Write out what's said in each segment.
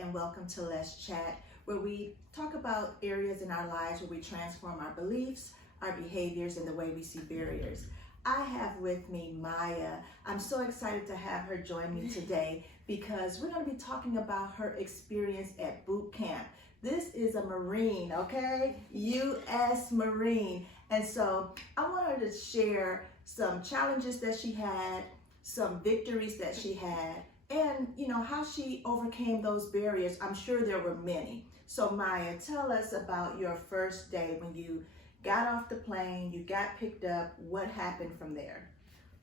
And welcome to Let's Chat, where we talk about areas in our lives where we transform our beliefs, our behaviors, and the way we see barriers. I have with me Maya. I'm so excited to have her join me today because we're going to be talking about her experience at boot camp. This is a Marine, okay? U.S. Marine. And so I want her to share some challenges that she had, some victories that she had, and how she overcame those barriers. I'm sure there were many. So Maya, tell us about your first day when you got off the plane, you got picked up. What happened from there?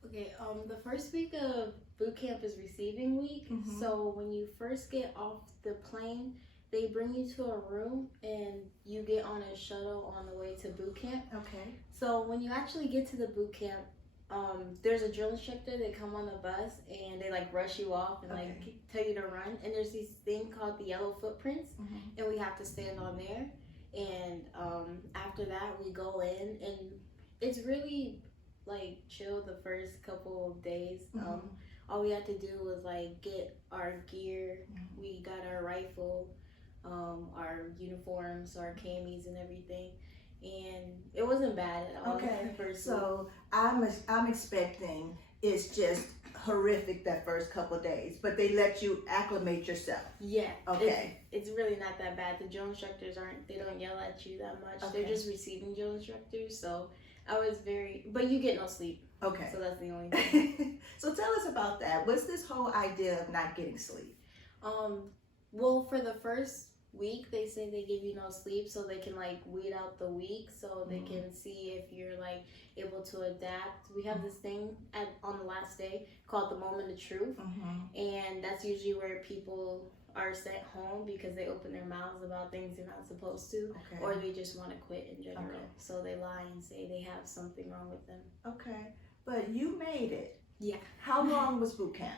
Okay, the first week of boot camp is receiving week. Mm-hmm. So when you first get off the plane, they bring you to a room and you get on a shuttle on the way to boot camp. Okay. So when you actually get to the boot camp, there's a drill instructor. They come on the bus and they rush you off and tell you to run. And there's this thing called the yellow footprints, and we have to stand on there. And after that, we go in, and it's really chill the first couple of days. All we had to do was get our gear. We got our rifle, our uniforms, our camis, and everything. And it wasn't bad at all. Okay, so I'm expecting it's just horrific that first couple of days, but they let you acclimate yourself. Yeah. Okay. It's really not that bad. The drill instructors they don't yell at you that much. Okay. They're just receiving drill instructors. So I was but you get no sleep. Okay. So that's the only thing. So tell us about that. What's this whole idea of not getting sleep? Well, for the first week they say they give you no sleep so they can weed out the week, so they can see if you're able to adapt. We have this thing on the last day called the moment of truth, and that's usually where people are sent home because they open their mouths about things they're not supposed to, or they just want to quit in general. So they lie and say they have something wrong with them. Okay, but you made it. Yeah. How long was boot camp?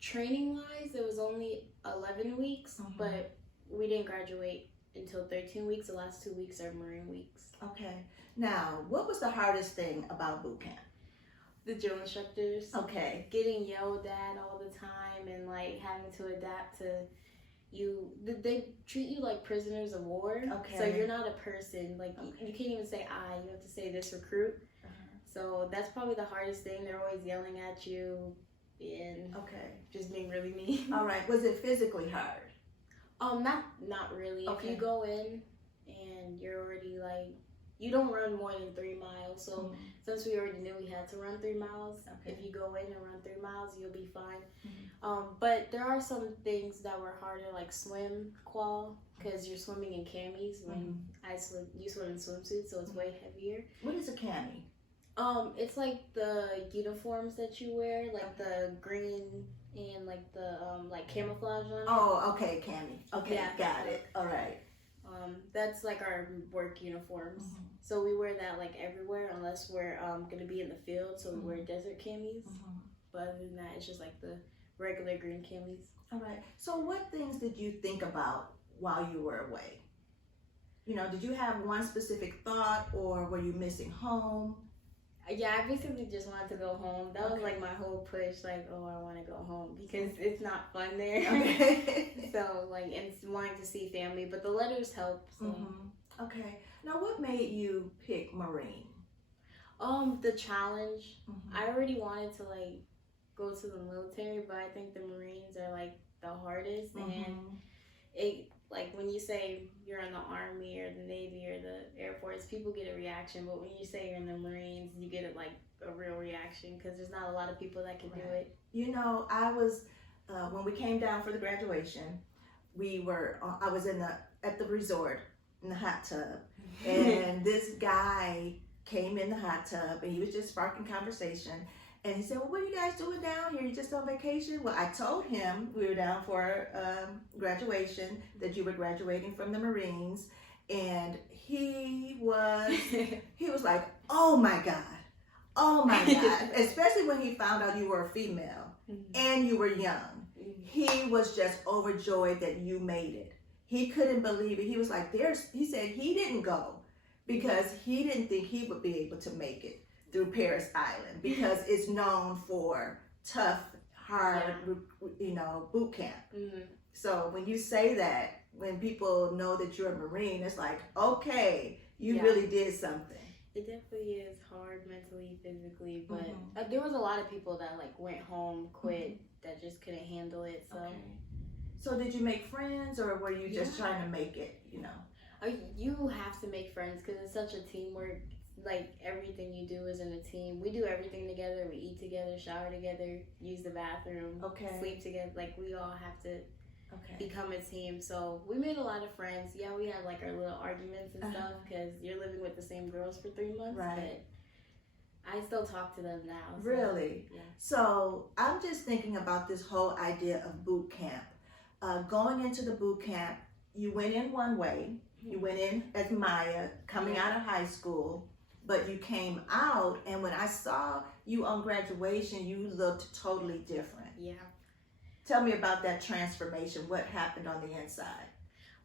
Training wise, it was only 11 weeks, but we didn't graduate until 13 weeks. The last 2 weeks are Marine weeks. Okay. Now, what was the hardest thing about boot camp? The drill instructors. Okay. Getting yelled at all the time and having to adapt to you. They treat you like prisoners of war. Okay. So you're not a person. You can't even say I. You have to say this recruit. So that's probably the hardest thing. They're always yelling at you and just being really mean. All right. Was it physically hard? Not really. If you go in and you're already you don't run more than 3 miles. So since we already knew we had to run 3 miles, if you go in and run 3 miles, you'll be fine. But there are some things that were harder, like swim qual, because you're swimming in camis. When you swim in swimsuits, so it's way heavier. What is a cami? It's the uniforms that you wear, the green and the camouflage on it. Oh, okay, cami. Okay, yeah. Got it. All right. That's our work uniforms. So we wear that everywhere unless we're gonna be in the field. So we wear desert camis. But other than that, it's just the regular green camis. All right. So what things did you think about while you were away? Did you have one specific thought, or were you missing home? Yeah, I basically just wanted to go home. That was my whole push, I want to go home because it's not fun there. Okay. So and wanting to see family, but the letters help. So. Okay. Now, what made you pick Marine? The challenge. I already wanted to go to the military, but I think the Marines are the hardest, and it when you say you're in the Army or the Navy or the Air Force, people get a reaction, but when you say you're in the Marines, you get a real reaction because there's not a lot of people that can do it. I was when we came down for the graduation, I was at the resort in the hot tub, and this guy came in the hot tub and he was just sparking conversation. And he said, well, what are you guys doing down here? You just on vacation? Well, I told him we were down for graduation, that you were graduating from the Marines. And he was like, oh my God. Oh my God. Especially when he found out you were a female and you were young. He was just overjoyed that you made it. He couldn't believe it. He was like, he said he didn't go because he didn't think he would be able to make it through Paris Island because it's known for tough, hard, boot camp. So when you say that, when people know that you're a Marine, it's like, okay, you really did something. It definitely is hard mentally, physically, but there was a lot of people that like went home, quit, that just couldn't handle it. So, so did you make friends, or were you just trying to make it? You have to make friends because it's such a teamwork. Like everything you do is in a team. We do everything together. We eat together, shower together, use the bathroom, sleep together. Like we all have to become a team. So we made a lot of friends. Yeah, we had like our little arguments and stuff because you're living with the same girls for 3 months. Right. But I still talk to them now. So, really? Yeah. So I'm just thinking about this whole idea of boot camp. Going into the boot camp, you went in one way. You went in as Maya, coming out of high school, but you came out, and when I saw you on graduation, you looked totally different. Yeah. Tell me about that transformation. What happened on the inside?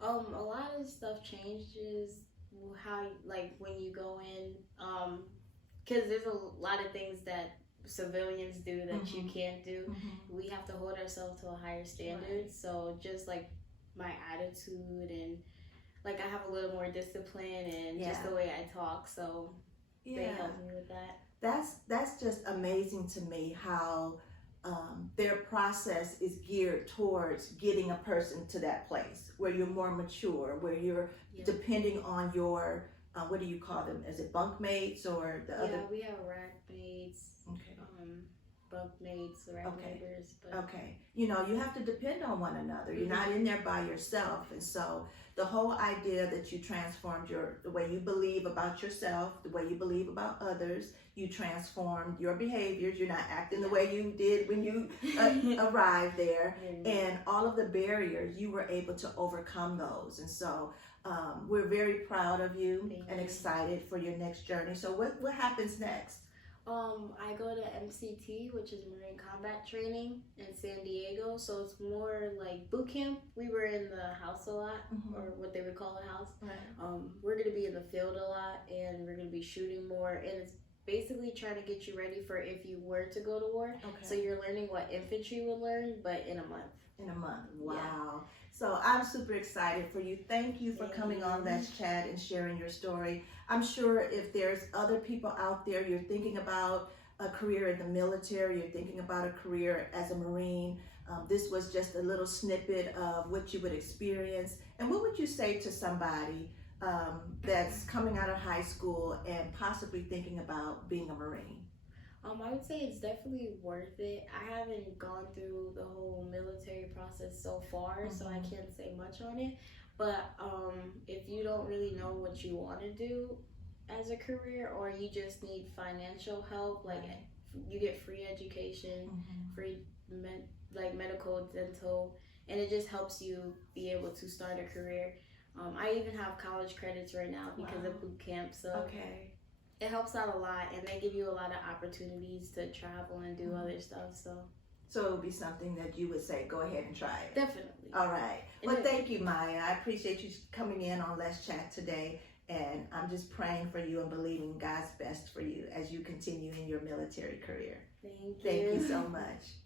A lot of stuff changes how, like, when you go in, because there's a lot of things that civilians do that you can't do. We have to hold ourselves to a higher standard. So just like my attitude and like I have a little more discipline and just the way I talk. So they help me with that. That's just amazing to me how their process is geared towards getting a person to that place where you're more mature, where you're depending on your what do you call them? Is it bunkmates or the other? Yeah, we have rack mates, bunkmates, rack neighbors. But... you have to depend on one another. You're not in there by yourself, and so the whole idea that you transformed the way you believe about yourself, the way you believe about others, you transformed your behaviors. You're not acting the way you did when you arrived there, and all of the barriers, you were able to overcome those. And so we're very proud of you and excited for your next journey. So what happens next? I go to MCT, which is Marine Combat Training in San Diego. So it's more like boot camp. We were in the house a lot, or what they would call a house. Right. We're going to be in the field a lot, and we're going to be shooting more. And it's basically trying to get you ready for if you were to go to war. So you're learning what infantry would learn, but in a month. In a month. Wow. Yeah. So I'm super excited for you. Thank you for coming on Let's Chat and sharing your story. I'm sure if there's other people out there, you're thinking about a career in the military, you're thinking about a career as a Marine, this was just a little snippet of what you would experience. And what would you say to somebody that's coming out of high school and possibly thinking about being a Marine? I would say it's definitely worth it. I haven't gone through the whole military process so far, so I can't say much on it. But if you don't really know what you want to do as a career, or you just need financial help, like you get free education, free medical, dental, and it just helps you be able to start a career. I even have college credits right now because of boot camp, so it helps out a lot, and they give you a lot of opportunities to travel and do other stuff. So it would be something that you would say, go ahead and try it. Definitely. All right. Well, thank you, Maya. I appreciate you coming in on Let's Chat today, and I'm just praying for you and believing God's best for you as you continue in your military career. Thank you. Thank you so much.